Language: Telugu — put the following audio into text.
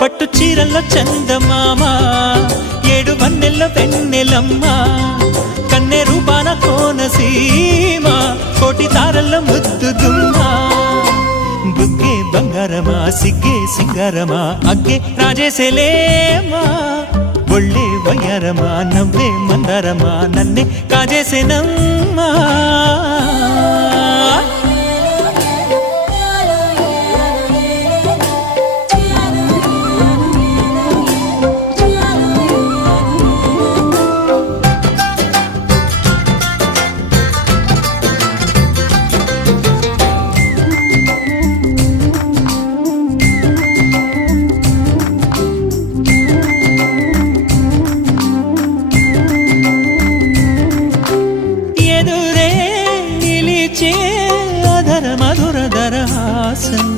పట్టు చీరల్లో చందమామ ఏడు వన్నెల్లో వెన్నెలమ్మ కన్నె రూపాన కోనసీమ కోటి తారల్లో ముద్దు దుమ్మ బుగ్గే బంగారమా సిగ్గే సింగారమా అగ్గే రాజేసేలేమా ఒళ్ళే వయ్యారమా నవ్వే మందారమా నన్నే కాజేసేనమ్మా మధుర దరహాసం